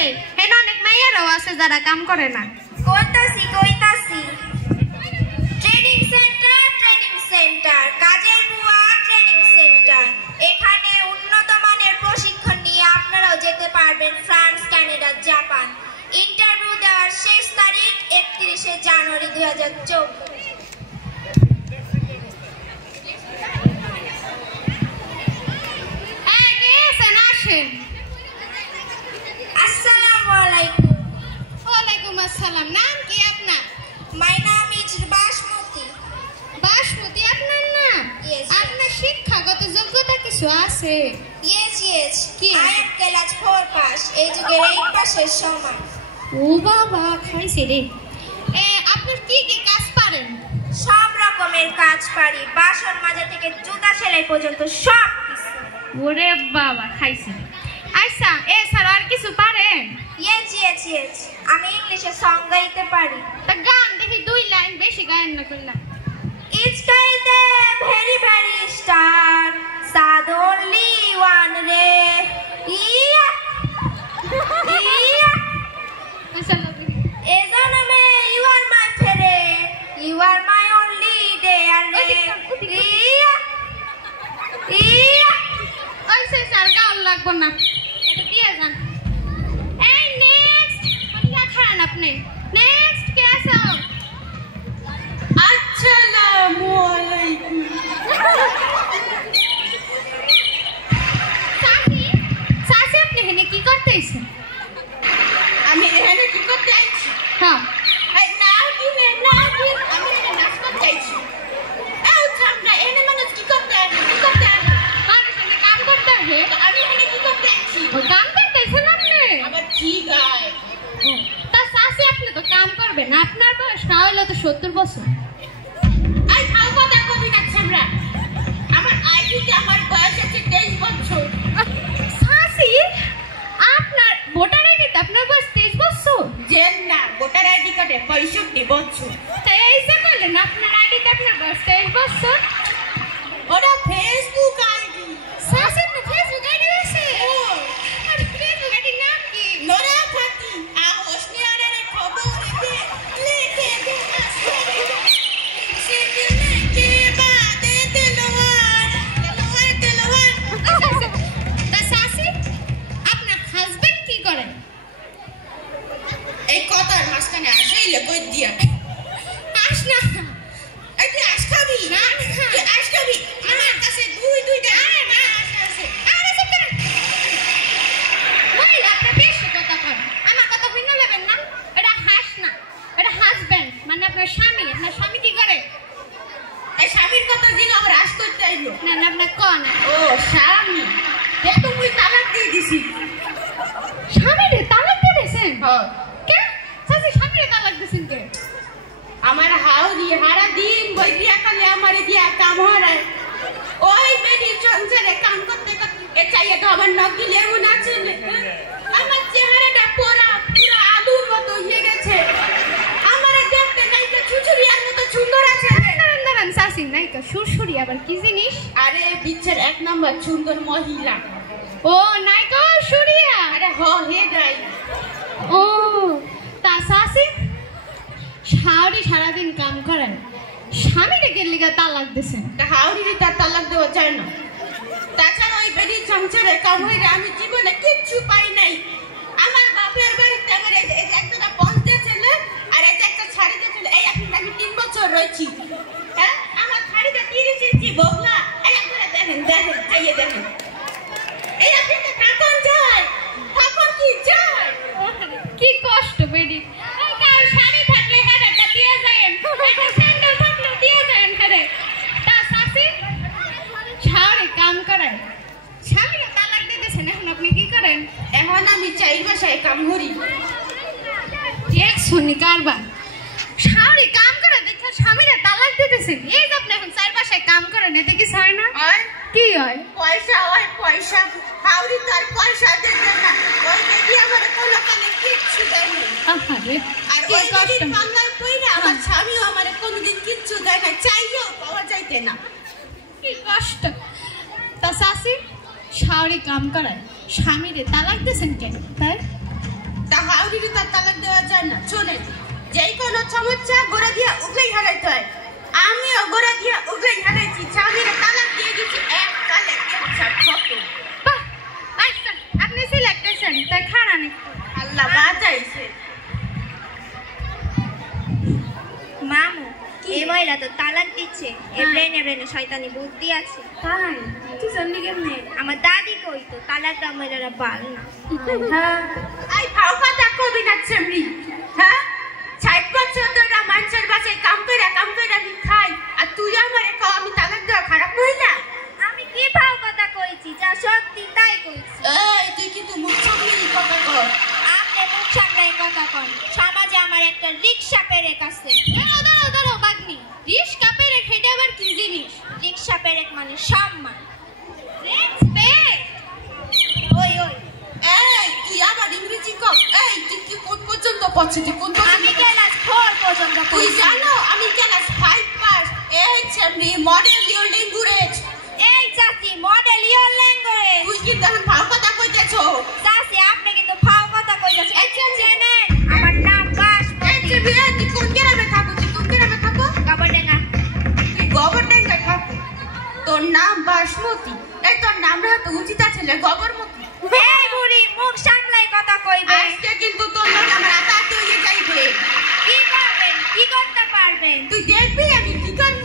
আছে হেন অনেক মাইয়ারও আছে যারা কাম করে না কইতাছি ট্রেনিং সেন্টার কাজের বুয়া ট্রেনিং সেন্টার এখানে উন্নত মানের প্রশিক্ষণ নিয়ে আপনারাও যেতে পারবেন ফ্রান্স কানাডা জাপান ইন্টারভিউ দেওয়ার শেষ তারিখ 31 জানুয়ারি 2024 আসসালামু আলাইকুম ওয়ালাইকুম আসসালাম নাম কি আপনার মাই নাম ইজ বাসমতি আপনার নাম আপনার শিক্ষাগত যোগ্যতা কিছু আছে ইয়েস কি আই এম ক্লাস 4 পাস এই যুগের 8 পাসের সমান ও বাবা খাইছে রে আপনি কি কাজ পারেন সব রকমের কাজ পারি বাসন মাজা থেকে জুতা সেলাই পর্যন্ত সব কিছু ওরে বাবা খাইছে আচ্ছা এছাড়া আর কিছু পারেন ইয়েস আমি ইংলিশে সং গাইতে পারি তা গান দেখি 2 লাইন বেশি গায়ন না করলাম Sky the very star sad only one ray Ezoname you are my friend you are my only day and ওই স্যার গান লাগবে না এটা দিয়ে যান এই নেক্সট কোনটা খান আপনি নেক্সট কে আছো আসসালামু আলাইকুম সাসি আপনি এখানে কি করতেছেন আমি এখানে কি করতে আইছি হ্যাঁ এই নাগিন আমি এখানে নাচ করতে আইছি এই আমরা এখানে মানুষ কি করতে আর এখানে কাম করতে হবে আমি এখানে কি করতে আইছি ও কাম করতেছেন আপনি আবার ঠিক আছে তা সাসি আপনি তো কাম করবেন আপনার বয়স না হইলো তো 70 বছর আই খাও কথা কবি না আমরা আমার আইডিতে আমার বয়স আছে 23 বছর সাসি আপনার ভোটার আইডিতে আপনার বয়স 23 বছর জেন না ভোটার আইডি কার্ডে 65 বছর তাই এইসে বললেন আপনার আইডিতে আপনার বয়স 23 বছর ওটা ফেসবুক আইডি সাসি আপনার ফেসবুক আইডি আছে আর ফেসবুক আইডির নাম কি নোরা ফাতি আ হোসনে আরে খবর দে লিখে দে সে দিলে কে বাদে তেলোয়ার তা সাসি আপনার হাজবেন্ড কি করেন এই কথার মাঝখানে আসেইলে কই দিয়া আস না এই আস খাবি না তুই আস খাবি আমার কাছে দুইটা না আছে আরে চুপ করেন ওই আপনি বেশি কথা করেন আমার কথা শুনে নেবেন না এটা হাস না এটা হাজবেন্ড মানে আপনার স্বামী কি করে এই স্বামীর কথা জিগা আবার আস করতে আইলো না আপনার কোন ও স্বামী এ তো মুই তালাক দিয়ে দিছি স্বামীরে তালাক দিয়ে দিয়েছেন হ্যাঁ কে সাসি স্বামীরে তালাক দিয়েছেন কে আমার হাউরি হারা দিন বই দিয়া কালে আমারে দিয়া কাম হারায় ওই বেডি সংসারে কাম করতে এ চাইয়ে তো আমার নকি লেবু নাচে আমার চেহারাটা পুরা আলুর মতো হয়ে গেছে আমারে দেখতে নাইতে ছুছুরিয়ার মতো সুন্দর আছে দাঁড়ান সাসি নাইকা সুরসুরি আবার কি জিনিস আরে বিচ্ছের 1 নম্বর সুন্দর মহিলা ও নাইকা সুরিয়া আরে হে যাই ও তা সাসি শাওরি সারাদিন কাম করেন স্বামীরে গেলিগা তালাক দিয়েছেন হাউরি তার তালাক দেওয়া যায় না তাছাড়া ওই বেডি সংসারে কাম হইরে আমি জীবনে কিচ্ছু পাই নাই আমার বাপের বাড়িতে আমার একটা পঞ্চ দিয়েছিল আর একটা শাড়ি দিয়েছিল এই এখন আমি 3 বছর রয়েছি হ্যাঁ আমার শাড়িটা 30 ইঞ্চি বগলা এই আপনারা দেখেন চাইয়ে দেখেন এই আপনাদের কাপড় যায় কাপড় কি যায় কি কষ্ট বেডি কাল শাড়ি থাকলে হারাটা দিয়ে যায়েন একটা স্যান্ডেল থাকলে দিয়ে যায়েন হারে তা সাসি শাওরি কাম করেন স্বামীরে তালাক দিয়ে দিয়েছেন এখন আপনি কি করেন এখন আমি 4 বাসায় কাম করি এক শুনি কারবার শাওরি কাম করে দেখে স্বামীরে তালাক দিয়ে দিয়েছেন এই যে আপনি এখন 4 বাসায় কাম করেন এতে কি হয় না আর কি হয় পয়সা হাউরি তার পয়সা দেবে না ওই বেডি আমার কোনো কিচ্ছু দেয় না আহারে আর কি ওই কষ্ট বেডির বাংলার কইরা আমার স্বামীও আমারে কোনোদিন কিচ্ছু দেয় না চাইও পাওয়া যাইতে না কি কষ্ট তা সাসি শাওরি কাম করেন স্বামীরে তালাক দিয়েছেন কেন তাই ছাউরির তার তালাক দেওয়া যায় না। শোনেন, যেই কোনো সমস্যা গোড়া দিয়া উগলেই হারাইতে হয়। আমিও গোড়া দিয়া উগলেই হারাইছি, ছাউরির তালাক দিয়ে দিচ্ছি এক কালে বাহ, আচ্ছা আপনি সিলেক্টেশন তাই খারাপ আল্লাহ বাঁচাইছে। মামু এই মহিলা তো তালাক দিচ্ছে, এ ব্রেনে ব্রেনে শয়তানি বুদ্ধি আছে। তাই তুই জানলি কেমনে? আমার দাদি কইতো তালাক দেওয়া মহিলারা বাল না। হ্যাঁ আই ফাও কথা কবি না চেমড়ি। হ্যাঁ 60 বছর ধরে মানুষের বাসায় কাম করে আমি খাই, আর তুই আমারে কও আমি তালাক দেওয়া খারাপ মহিলা? আমি কি ভাও কথা কইছি, যা সত্যি তাই কইছি। এই তুই কিন্তু মুখ সামলিয়ে কথা কর। আপনি মুখ সামলাই কথা কন। সমাজে আমার একটা রিকশা পেরেক আছে। দাঁড়াও বাগনি, রিস্কা পেরে খেটে আবার কি জিনিস? রিকশা পেরেক মানে সম্মান, রেসপেক্ট। ওই এই তুই আবার ইংরেজি কর। এই তুই কি কোন পর্যন্ত পড়ছিস? কোন আমি ক্লাস 4 পর্যন্ত তুই পড়ছি। জানো আমি ক্লাস 5 পাস। এই চেমড়ি মডেল ইওর ল্যাঙ্গুয়েজ। এই চাচি মডেল ইওর ল্যাঙ্গুয়েজ। তুই কি তখন ফাও কথা কইতেছো? চাচি আপনি কিন্তু ফাও কথা কইতাছেন। আচ্ছা চেনেন আমার নাম বাসমতি। এই চেমড়ি তুই কোন গ্রামে থাকো? কাবাডেঙ্গা। তুই গোবরডাঙ্গায় থাকো, তোর নাম বাসমতি। এই তোর নাম রাখা তো উচিত আছে না গোবরমতি। এই বুড়ি মুখ সামলাই কথা কইবে। আজকে কিন্তু তোর লোক আমার আতাতে হয়ে যাইবে। কি করবেন, কি করতে পারবেন? তুই দেখবি আমি কি করব।